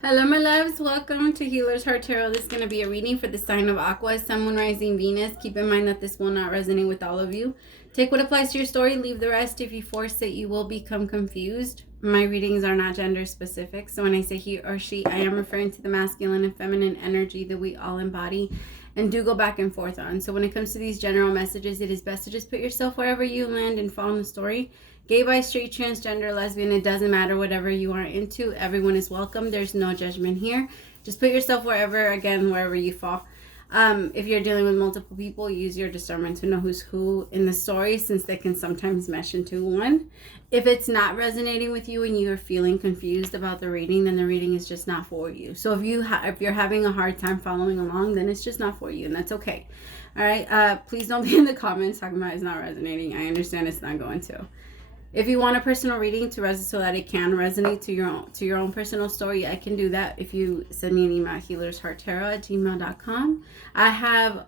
Hello my loves, welcome to Healer's Heart Tarot. This is going to be a reading for the sign of Aqua, Sun, Moon, Rising, Venus. Keep in mind that this will not resonate with all of you. Take what applies to your story, leave the rest. If you force it, you will become confused. My readings are not gender specific, so when I say he or she, I am referring to the masculine and feminine energy that we all embody and do go back and forth on. So when it comes to these general messages, it is best to just put yourself wherever you land and follow the story. Gay, bi, straight, transgender, lesbian, it doesn't matter. Whatever you are into, everyone is welcome. There's no judgment here. Just put yourself wherever you fall. If you're dealing with multiple people, use your discernment to know who's who in the story, since they can sometimes mesh into one. If it's not resonating with you and you're feeling confused about the reading, then the reading is just not for you. So if you're having a hard time following along, then it's just not for you, and that's okay. All right. Please don't be in the comments talking about it's not resonating. I understand it's not going to. If you want a personal reading to resonate so that it can resonate to your own personal story, I can do that if you send me an email at HealersHeartTarot@gmail.com. I have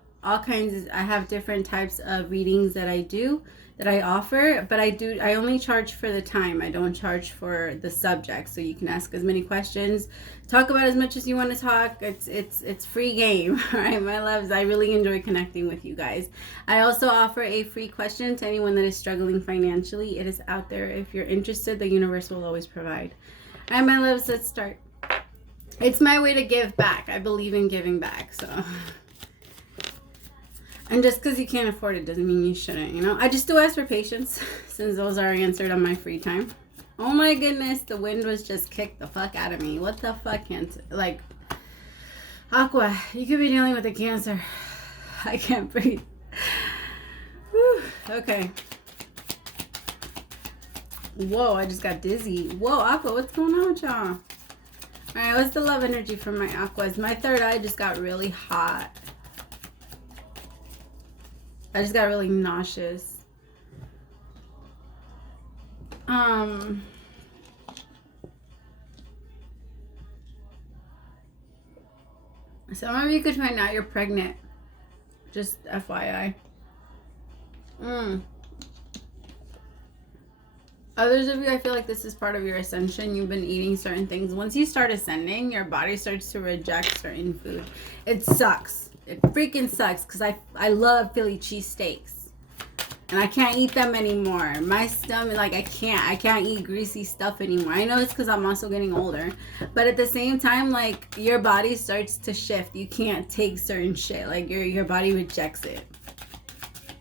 different types of readings that I offer, but I only charge for the time. I don't charge for the subject, so you can ask as many questions, talk about as much as you want to talk. It's free game. All right, my loves, I really enjoy connecting with you guys. I also offer a free question to anyone that is struggling financially. It is out there. If you're interested, the universe will always provide. All right, my loves, let's start. It's my way to give back. I believe in giving back, so... And just because you can't afford it doesn't mean you shouldn't, you know? I just do ask for patience, since those are answered on my free time. Oh my goodness, the wind was just kicked the fuck out of me. What the fuck, like, Aqua, you could be dealing with a cancer. I can't breathe. Whew. Okay. Whoa, I just got dizzy. Whoa, Aqua, what's going on with y'all? Alright, what's the love energy for my Aquas? My third eye just got really hot. I just got really nauseous. Some of you could find out you're pregnant. Just FYI. Others of you, I feel like this is part of your ascension. You've been eating certain things. Once you start ascending, your body starts to reject certain food. It sucks. It freaking sucks, because I love Philly cheesesteaks, and I can't eat them anymore. My stomach, like, I can't eat greasy stuff anymore. I know it's because I'm also getting older, but at the same time, like, your body starts to shift. You can't take certain shit. Like, your body rejects it.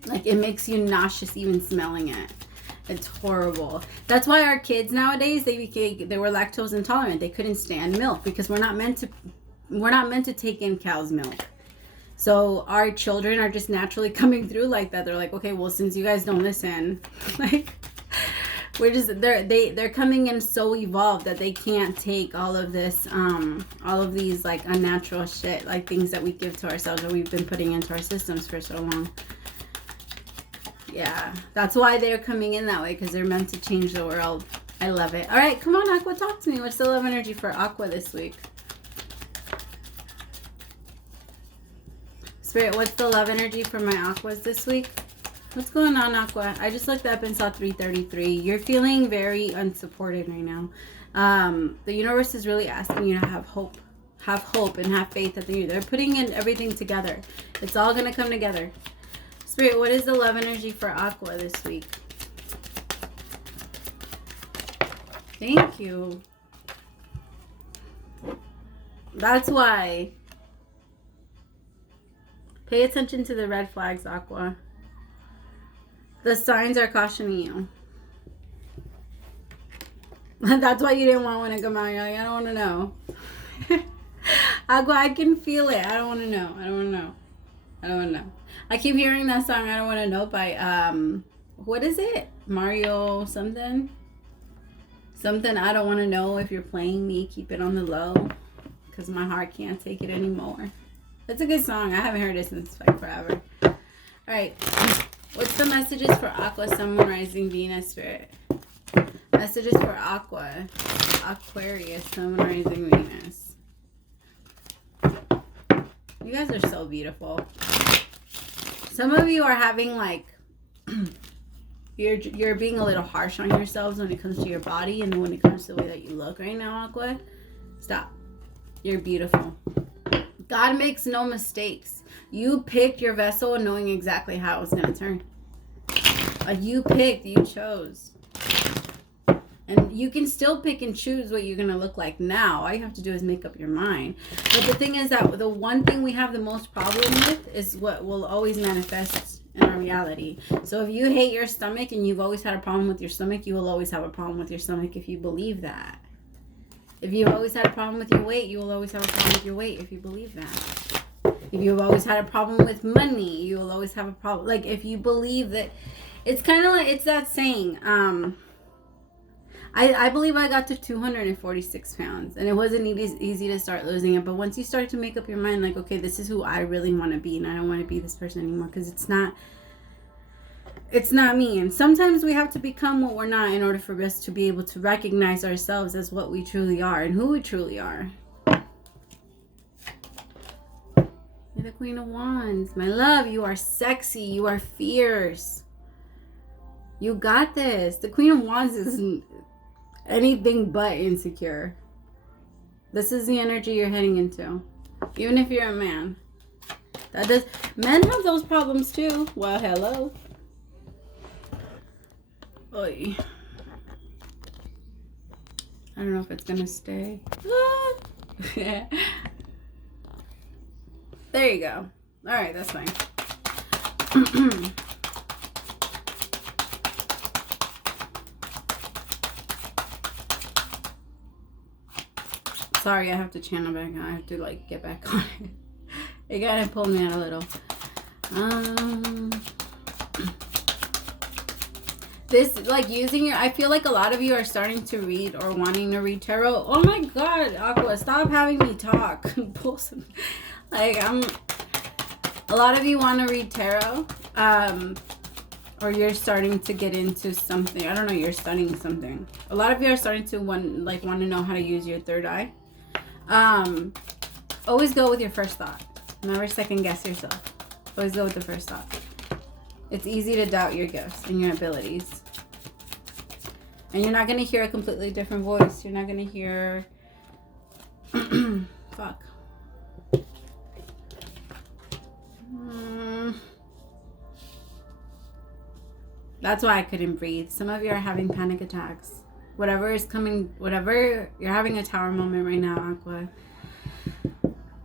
Like, it makes you nauseous even smelling it. It's horrible. That's why our kids nowadays, they were lactose intolerant. They couldn't stand milk, because we're not meant to take in cow's milk. So our children are just naturally coming through like that. They're like, okay, well, since you guys don't listen, like, they're coming in so evolved that they can't take all of this, all of these, like, unnatural shit, like things that we give to ourselves or we've been putting into our systems for so long. Yeah, that's why they're coming in that way, because they're meant to change the world. I love it. All right, come on, Aqua, talk to me. What's the love energy for Aqua this week? Spirit, what's the love energy for my Aquas this week? What's going on, Aqua? I just looked up and saw 333. You're feeling very unsupported right now. The universe is really asking you to have hope. Have hope and have faith that they're putting in everything together. It's all going to come together. Spirit, what is the love energy for Aqua this week? Thank you. That's why. Pay attention to the red flags, Aqua. The signs are cautioning you. That's why you didn't want to come out. You're like, I don't want to know. Aqua, I can feel it. I don't want to know. I don't want to know. I don't want to know. I keep hearing that song, I Don't Want to Know, by, what is it? Mario something? Something, I don't want to know. If you're playing me, keep it on the low, because my heart can't take it anymore. That's a good song. I haven't heard it since, like, forever. All right. What's the messages for Aqua, Sun, Moon, Rising, Venus, Spirit? Messages for Aqua, Aquarius, Sun, Moon, Rising, Venus. You guys are so beautiful. Some of you are having, like, you're being a little harsh on yourselves when it comes to your body and when it comes to the way that you look right now, Aqua. Stop. You're beautiful. God makes no mistakes. You picked your vessel knowing exactly how it was going to turn. You picked, you chose. And you can still pick and choose what you're going to look like now. All you have to do is make up your mind. But the thing is that the one thing we have the most problem with is what will always manifest in our reality. So if you hate your stomach and you've always had a problem with your stomach, you will always have a problem with your stomach if you believe that. If you've always had a problem with your weight, you will always have a problem with your weight if you believe that. If you've always had a problem with money, you will always have a problem. Like, if you believe that, it's kind of like, it's that saying, I believe I got to 246 pounds, and it wasn't easy to start losing it. But once you start to make up your mind, like, okay, this is who I really want to be, and I don't want to be this person anymore, because it's not me. And sometimes we have to become what we're not in order for us to be able to recognize ourselves as what we truly are and who we truly are. You're the Queen of Wands. My love, you are sexy. You are fierce. You got this. The Queen of Wands isn't anything but insecure. This is the energy you're heading into. Even if you're a man. Men have those problems too. Well, hello. Oy. I don't know if it's gonna stay. There you go. Alright, that's fine. Sorry, I have to channel back on. I have to like get back on it. It kind of pulled me out a little. This, like, using your, I feel like a lot of you are starting to read or wanting to read tarot. Oh my God, Aqua, stop having me talk. Pull some, like, a lot of you want to read tarot. Or you're starting to get into something. I don't know, you're studying something. A lot of you are starting to want to know how to use your third eye. Always go with your first thought. Never second guess yourself. Always go with the first thought. It's easy to doubt your gifts and your abilities. And you're not going to hear a completely different voice. You're not going to hear... Fuck. That's why I couldn't breathe. Some of you are having panic attacks. Whatever is coming, whatever, you're having a tower moment right now, Aqua.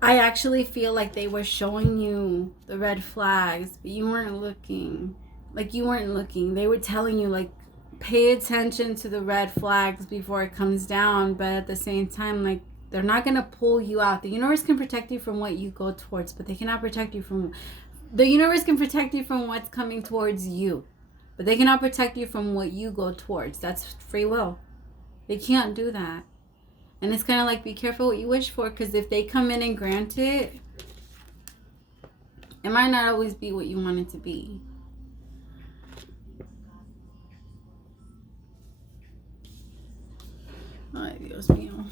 I actually feel like they were showing you the red flags, but you weren't looking. Like, you weren't looking. They were telling you, like, pay attention to the red flags before it comes down. But at the same time, like, they're not going to pull you out. The universe can protect you from what you go towards, but they cannot protect you from... The universe can protect you from what's coming towards you, but they cannot protect you from what you go towards. That's free will. They can't do that. And it's kind of like, be careful what you wish for, because if they come in and grant it, it might not always be what you want it to be. Ay, Dios mío.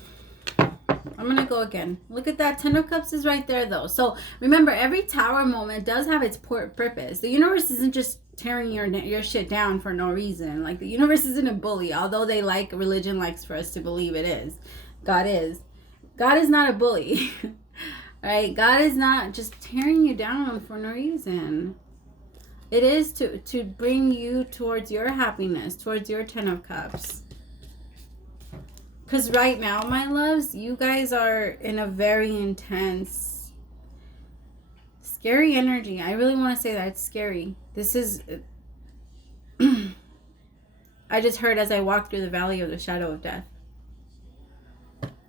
I'm going to go again. Look at that. 10 of Cups is right there, though. So remember, every tower moment does have its purpose. The universe isn't just tearing your shit down for no reason. Like, the universe isn't a bully, although religion likes for us to believe it is. God is. God is not a bully. Right? God is not just tearing you down for no reason. It is to bring you towards your happiness, towards your 10 of Cups. Because right now, my loves, you guys are in a very intense, scary energy. I really want to say that. It's scary. This is... I just heard as I walked through the valley of the shadow of death.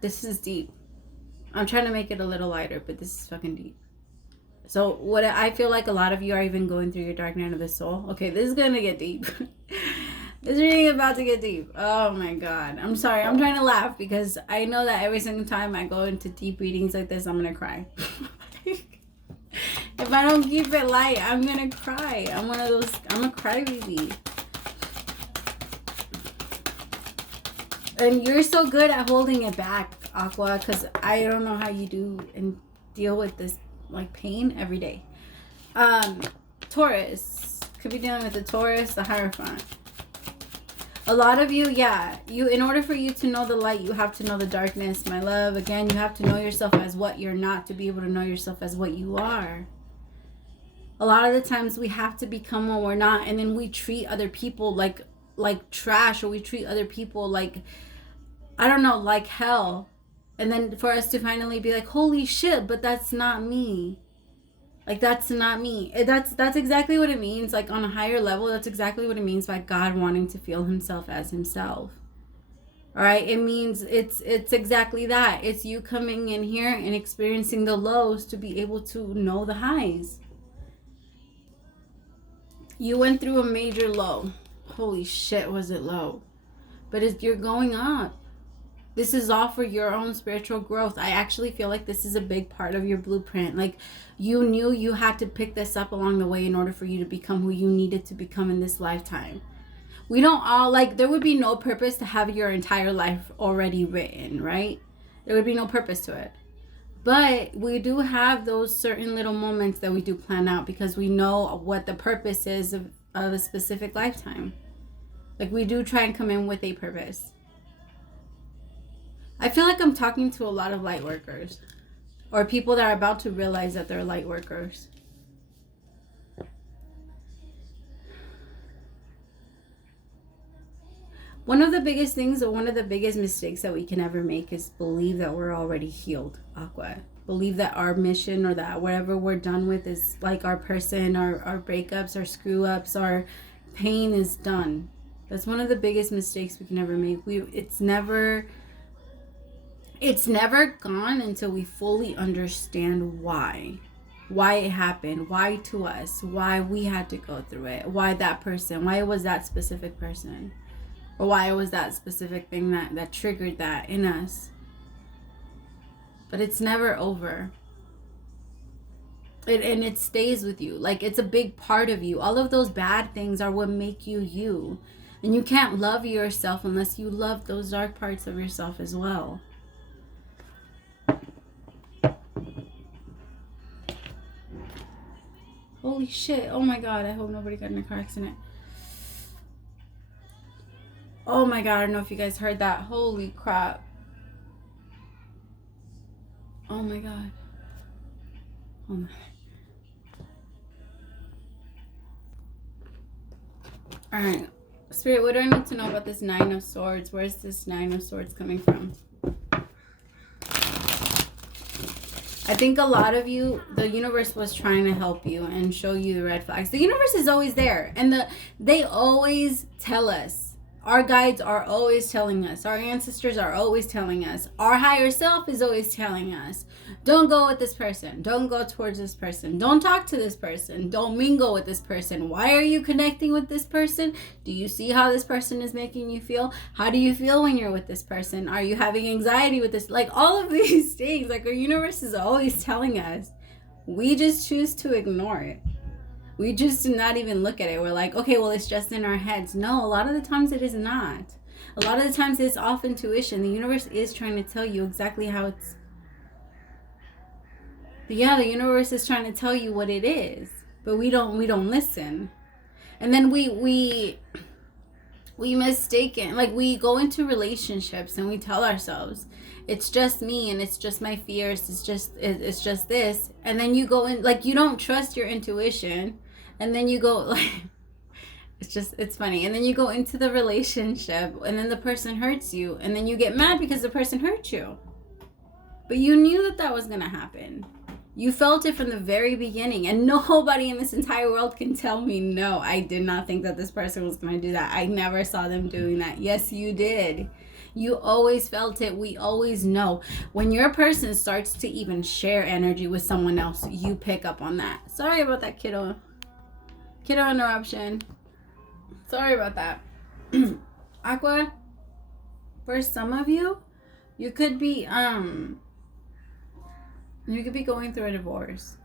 This is deep. I'm trying to make it a little lighter, but this is fucking deep. So what I feel like a lot of you are even going through your dark night of the soul. Okay, this is going to get deep. This reading is about to get deep. Oh my God. I'm sorry. I'm trying to laugh because I know that every single time I go into deep readings like this, I'm going to cry. If I don't keep it light, I'm going to cry. I'm one of those, I'm a crybaby. And you're so good at holding it back, Aqua, because I don't know how you do and deal with this, like, pain every day. Taurus. Could be dealing with the Taurus, the Hierophant. A lot of you, yeah, in order for you to know the light, you have to know the darkness, my love. Again, you have to know yourself as what you're not to be able to know yourself as what you are. A lot of the times we have to become what we're not, and then we treat other people like trash, or we treat other people like, I don't know, like hell. And then for us to finally be like, holy shit, but that's not me. Like, that's not me. That's exactly what it means. Like, on a higher level, that's exactly what it means by God wanting to feel himself as himself. All right? It means it's exactly that. It's you coming in here and experiencing the lows to be able to know the highs. You went through a major low. Holy shit, was it low. But you're going up. This is all for your own spiritual growth. I actually feel like this is a big part of your blueprint. Like, you knew you had to pick this up along the way in order for you to become who you needed to become in this lifetime. We don't all, like, there would be no purpose to have your entire life already written, right? There would be no purpose to it. But we do have those certain little moments that we do plan out because we know what the purpose is of a specific lifetime. Like, we do try and come in with a purpose. I feel like I'm talking to a lot of light workers, or people that are about to realize that they're light workers. One of the biggest things, or one of the biggest mistakes that we can ever make is believe that we're already healed, Aqua. Believe that our mission, or that whatever we're done with is like our person, our breakups, our screw ups, our pain is done. That's one of the biggest mistakes we can ever make. It's never gone until we fully understand why it happened, why to us, why we had to go through it, why that person, why it was that specific person, or why it was that specific thing that triggered that in us. But it's never over. And it stays with you. Like, it's a big part of you. All of those bad things are what make you you. And you can't love yourself unless you love those dark parts of yourself as well. Holy shit. Oh my God. I hope nobody got in a car accident. Oh my God. I don't know if you guys heard that. Holy crap. Oh my God. Oh my. Alright. Spirit, what do I need to know about this Nine of Swords? Where's this Nine of Swords coming from? I think a lot of you, the universe was trying to help you and show you the red flags. The universe is always there. And they always tell us. Our guides are always telling us. Our ancestors are always telling us. Our higher self is always telling us. Don't go with this person. Don't go towards this person. Don't talk to this person. Don't mingle with this person. Why are you connecting with this person? Do you see how this person is making you feel? How do you feel when you're with this person? Are you having anxiety with this? Like, all of these things, like, our universe is always telling us. We just choose to ignore it. We just do not even look at it. We're like, okay, well, it's just in our heads. No, a lot of the times it is not. A lot of the times it's off intuition. The universe is trying to tell you exactly how it's... But yeah, the universe is trying to tell you what it is. But we don't listen. And then we mistaken. Like, we go into relationships and we tell ourselves, it's just me and it's just my fears. It's just this. And then you go in, like, you don't trust your intuition. And then you go, like, it's funny. And then you go into the relationship and then the person hurts you. And then you get mad because the person hurt you. But you knew that was going to happen. You felt it from the very beginning. And nobody in this entire world can tell me, no, I did not think that this person was going to do that. I never saw them doing that. Yes, you did. You always felt it. We always know. When your person starts to even share energy with someone else, you pick up on that. Sorry about that, kiddo. Kiddo interruption. Sorry about that. Aqua, for some of you, you could be going through a divorce.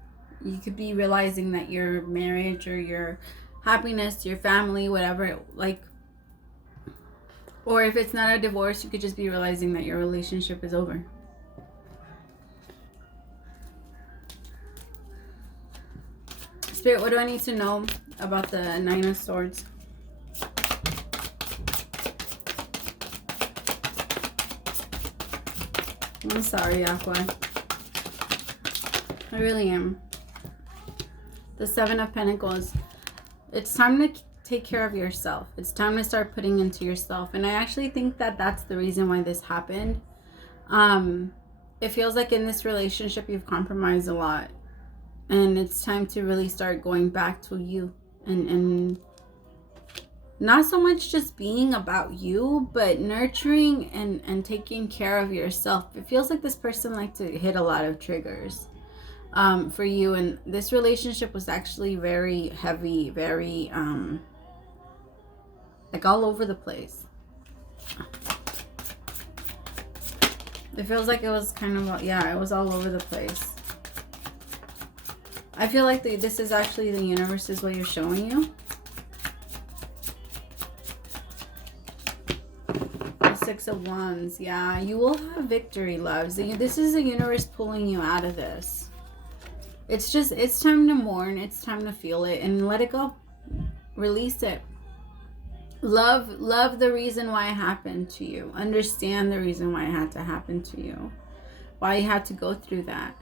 You could be realizing that your marriage or your happiness, your family, whatever, like, or if it's not a divorce, you could just be realizing that your relationship is over. Spirit, what do I need to know about the Nine of Swords? I'm sorry, Aqua. I really am. The Seven of Pentacles. It's time to take care of yourself. It's time to start putting into yourself. And I actually think that that's the reason why this happened. It feels like in this relationship you've compromised a lot. And it's time to really start going back to you. And not so much just being about you, but nurturing and taking care of yourself. It feels like this person liked to hit a lot of triggers for you. And this relationship was actually very heavy, very like all over the place. It feels like it was kind of, yeah, it was all over the place. I feel like this is actually the universe's way of showing you. The Six of Wands. Yeah, you will have victory, loves. This is the universe pulling you out of this. It's just, it's time to mourn. It's time to feel it and let it go. Release it. Love the reason why it happened to you. Understand the reason why it had to happen to you. Why you had to go through that.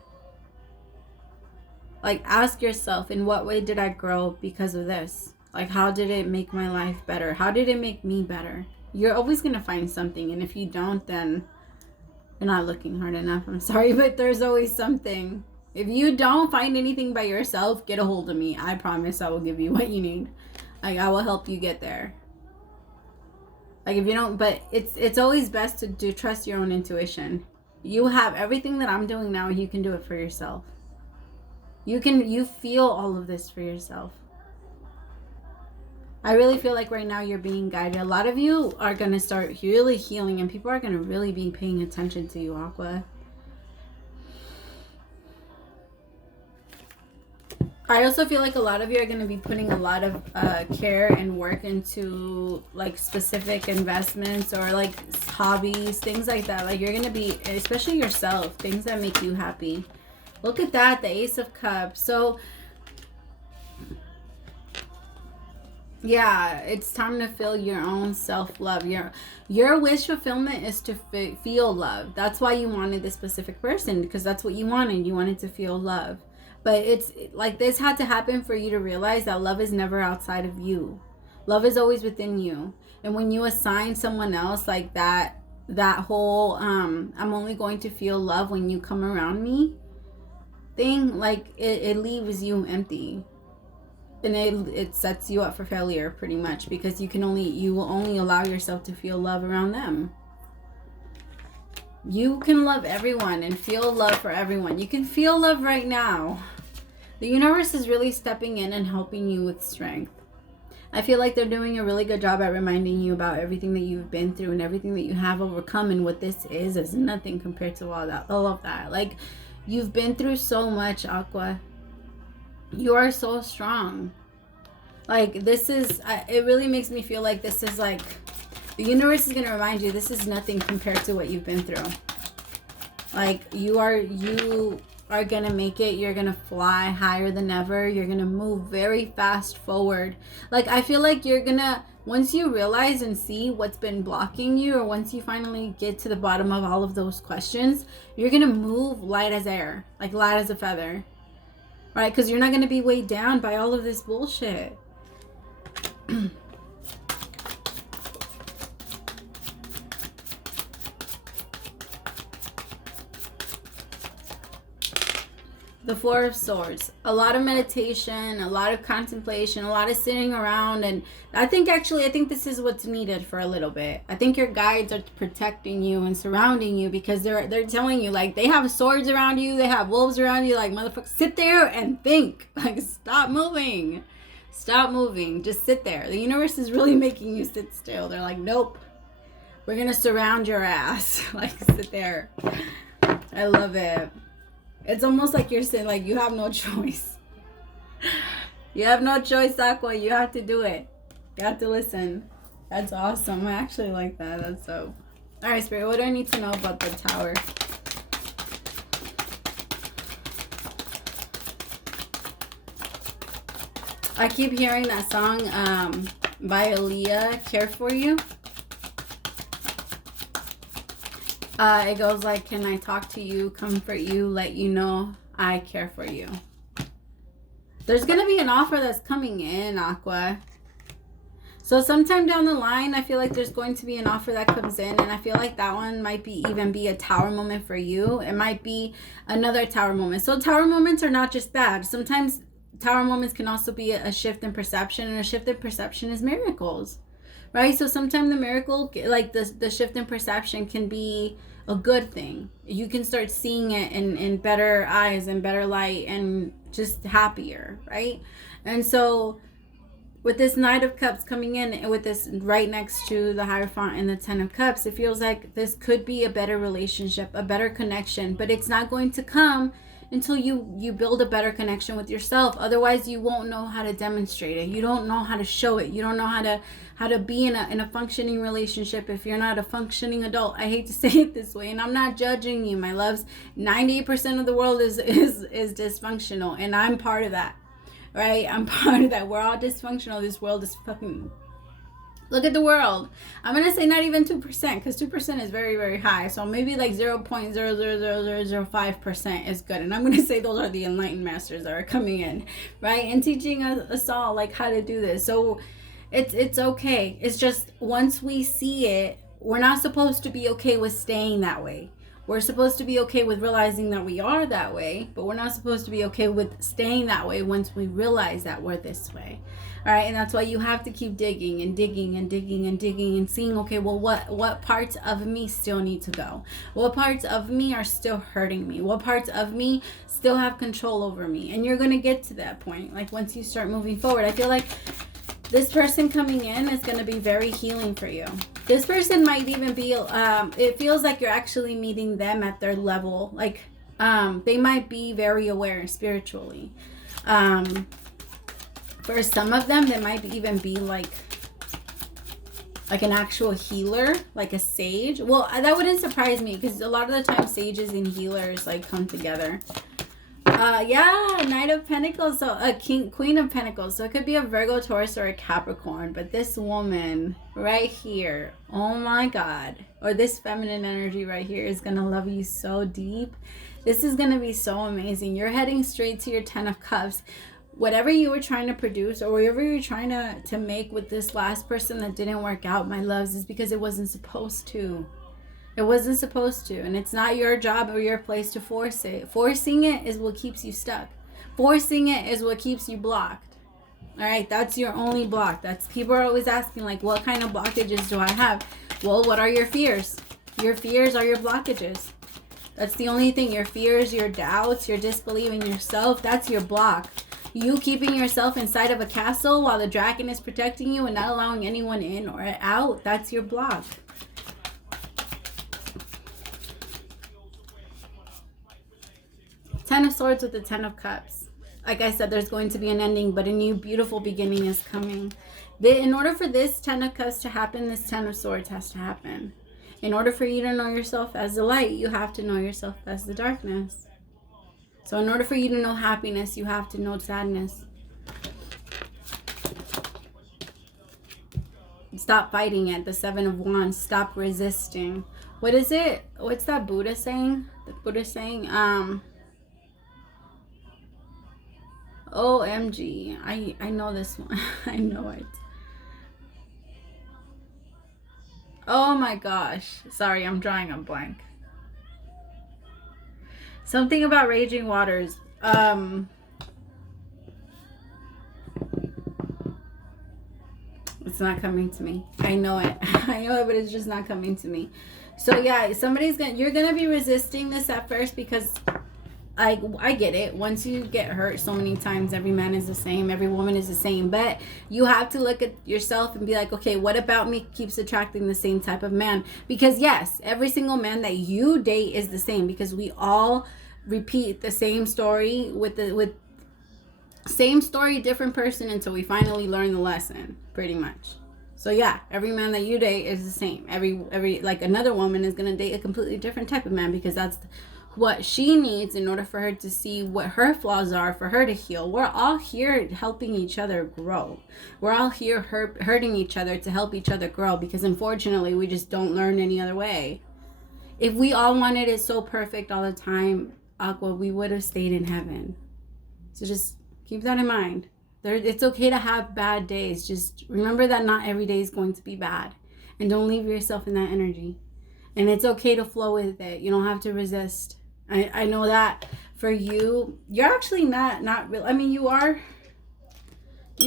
Like, ask yourself, in what way did I grow because of this? Like, how did it make my life better? How did it make me better? You're always going to find something. And if you don't, then you're not looking hard enough. I'm sorry, but there's always something. If you don't find anything by yourself, get a hold of me. I promise I will give you what you need. Like, I will help you get there. Like, if you don't, but it's always best to trust your own intuition. You have everything that I'm doing now. You can do it for yourself. You feel all of this for yourself. I really feel like right now you're being guided. A lot of you are going to start really healing, and people are going to really be paying attention to you, Aqua. I also feel like a lot of you are going to be putting a lot of care and work into like specific investments or like hobbies, things like that. Like, you're going to be, especially yourself, things that make you happy. Look at that, the Ace of Cups. So, yeah, it's time to feel your own self-love. Your wish fulfillment is to feel love. That's why you wanted this specific person, because that's what you wanted. You wanted to feel love. But it's like this had to happen for you to realize that love is never outside of you. Love is always within you. And when you assign someone else like that whole I'm only going to feel love when you come around me thing, like it leaves you empty. And it sets you up for failure pretty much, because you will only allow yourself to feel love around them. You can love everyone and feel love for everyone. You can feel love right now. The universe is really stepping in and helping you with strength. I feel like they're doing a really good job at reminding you about everything that you've been through and everything that you have overcome, and what this is nothing compared to all of that. Like, you've been through so much, Aqua. You are so strong. Like, this is, it really makes me feel like this is like, the universe is going to remind you this is nothing compared to what you've been through. Like, you are going to make it. You're going to fly higher than ever. You're going to move very fast forward. Like, I feel like you're going to, once you realize and see what's been blocking you, or once you finally get to the bottom of all of those questions, you're going to move light as air, like light as a feather. Right? Because you're not going to be weighed down by all of this bullshit. The Four of Swords. A lot of meditation, a lot of contemplation, a lot of sitting around. And I think this is what's needed for a little bit. I think your guides are protecting you and surrounding you, because they're telling you, like, they have swords around you, they have wolves around you. Like, motherfucker, sit there and think. Like, stop moving. Stop moving. Just sit there. The universe is really making you sit still. They're like, nope. We're going to surround your ass. Like, sit there. I love it. It's almost like you're saying, like, you have no choice. You have no choice, Aqua. You have to do it. You have to listen. That's awesome. I actually like that. That's so. All right, Spirit, what do I need to know about the Tower? I keep hearing that song by Aaliyah, Care For You. It goes like, can I talk to you, comfort you, let you know I care for you? There's going to be an offer that's coming in, Aqua. So sometime down the line, I feel like there's going to be an offer that comes in, and I feel like that one might even be a tower moment for you. It might be another tower moment. So tower moments are not just bad. Sometimes tower moments can also be a shift in perception, and a shift in perception is miracles, right? So sometimes the miracle, like the shift in perception, can be a good thing. You can start seeing it in better eyes and better light and just happier, right? And so with this Knight of Cups coming in, and with this right next to the Hierophant and the Ten of Cups, it feels like this could be a better relationship, a better connection, but it's not going to come until you build a better connection with yourself. Otherwise, you won't know how to demonstrate it. You don't know how to show it. You don't know how to be in a functioning relationship if you're not a functioning adult. I hate to say it this way, and I'm not judging you, my loves. 98% of the world is dysfunctional, and I'm part of that. Right? I'm part of that. We're all dysfunctional. This world is fucking... Look at the world. I'm going to say not even 2%, because 2% is very, very high. So maybe like 0.00005% is good. And I'm going to say those are the enlightened masters that are coming in, right? And teaching us all like how to do this. So it's okay. It's just once we see it, we're not supposed to be okay with staying that way. We're supposed to be okay with realizing that we are that way, but we're not supposed to be okay with staying that way once we realize that we're this way. All right, and that's why you have to keep digging and digging and digging and digging and seeing, okay, well, what parts of me still need to go? What parts of me are still hurting me? What parts of me still have control over me? And you're going to get to that point, like once you start moving forward. I feel like this person coming in is going to be very healing for you. This person might even be, it feels like you're actually meeting them at their level. Like, they might be very aware spiritually. For some of them, they might even be like an actual healer, like a sage. Well, that wouldn't surprise me, because a lot of the time sages and healers like come together. Yeah, Knight of Pentacles, so a Queen of Pentacles. So it could be a Virgo, Taurus, or a Capricorn. But this woman right here, oh my God, or this feminine energy right here is going to love you so deep. This is going to be so amazing. You're heading straight to your 10 of Cups. Whatever you were trying to produce, or whatever you were trying to make with this last person that didn't work out, my loves, is because it wasn't supposed to. It wasn't supposed to, and it's not your job or your place to force it. Forcing it is what keeps you stuck. Forcing it is what keeps you blocked. All right, that's your only block. People are always asking, like, what kind of blockages do I have? Well, what are your fears? Your fears are your blockages. That's the only thing. Your fears, your doubts, your disbelief in yourself, that's your block. You keeping yourself inside of a castle while the dragon is protecting you and not allowing anyone in or out, that's your block. Ten of Swords with the Ten of Cups. Like I said, there's going to be an ending, but a new beautiful beginning is coming. In order for this Ten of Cups to happen, this Ten of Swords has to happen. In order for you to know yourself as the light, you have to know yourself as the darkness. So in order for you to know happiness, you have to know sadness. Stop fighting it. The Seven of Wands. Stop resisting. What is it? What's that Buddha saying? The Buddha saying, OMG. I know this one. I know it. Oh my gosh. Sorry, I'm drawing a blank. Something about raging waters. It's not coming to me. I know it. I know it, but it's just not coming to me. So yeah, you're gonna be resisting this at first, because I get it. Once you get hurt so many times, every man is the same, every woman is the same. But you have to look at yourself and be like, okay, what about me keeps attracting the same type of man? Because yes, every single man that you date is the same, because we all repeat the same story with same story, different person, until we finally learn the lesson, pretty much. So yeah, every man that you date is the same. Every like another woman is gonna date a completely different type of man, because that's what she needs in order for her to see what her flaws are, for her to heal. We're all here helping each other grow. We're all here hurting each other to help each other grow, because unfortunately we just don't learn any other way. If we all wanted it so perfect all the time, Aqua, we would have stayed in heaven. So just keep that in mind. It's okay to have bad days. Just remember that not every day is going to be bad. And don't leave yourself in that energy. And it's okay to flow with it. You don't have to resist. I know that for you, you're actually not real. I mean, you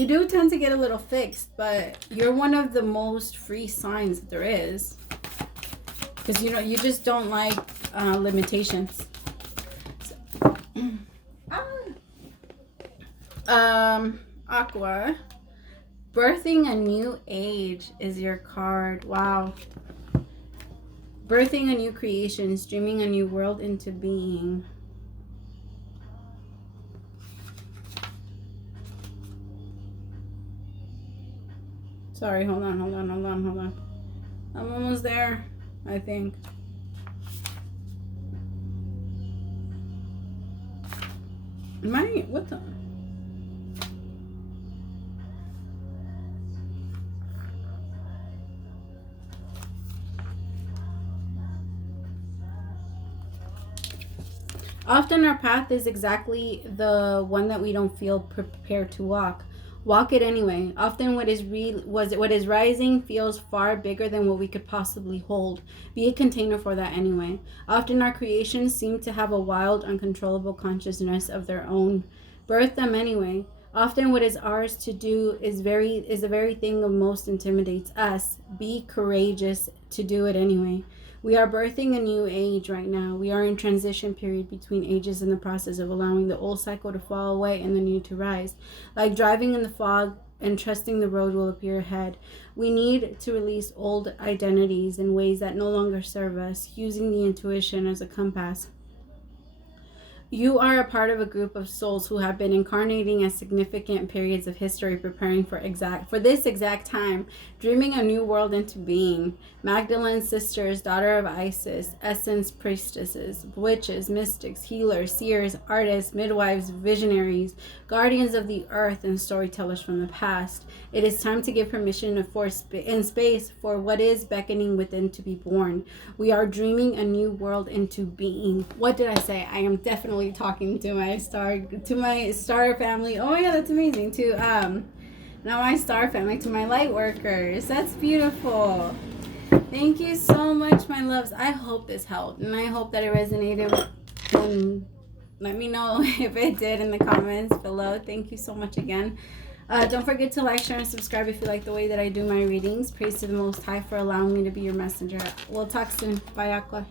do tend to get a little fixed, but you're one of the most free signs that there is. Because, you know, you just don't like limitations. Aqua, birthing a new age is your card. Wow. Birthing a new creation, streaming a new world into being. Sorry, hold on. I'm almost there, I think. What the? Often our path is exactly the one that we don't feel prepared to walk. Walk it anyway. Often what is rising feels far bigger than what we could possibly hold. Be a container for that anyway. Often our creations seem to have a wild, uncontrollable consciousness of their own. Birth them anyway. Often what is ours to do is the very thing that most intimidates us. Be courageous to do it anyway. We are birthing a new age right now. We are in transition period between ages in the process of allowing the old cycle to fall away and the new to rise. Like driving in the fog and trusting the road will appear ahead. We need to release old identities in ways that no longer serve us, using the intuition as a compass. You are a part of a group of souls who have been incarnating at significant periods of history, preparing for this exact time, dreaming a new world into being. Magdalene sisters, daughter of Isis, essence priestesses, witches, mystics, healers, seers, artists, midwives, visionaries, guardians of the earth, and storytellers from the past. It is time to give permission in space for what is beckoning within to be born. We are dreaming a new world into being. What did I say? I am definitely talking to my star family. Oh my god, that's amazing. Not my star family, to my light workers. That's beautiful. Thank you so much, my loves. I hope this helped, and I hope that it resonated. And let me know if it did in the comments below. Thank you so much again. Don't forget to like, share, and subscribe if you like the way that I do my readings. Praise to the Most High for allowing me to be your messenger. We'll talk soon. Bye, Aqua.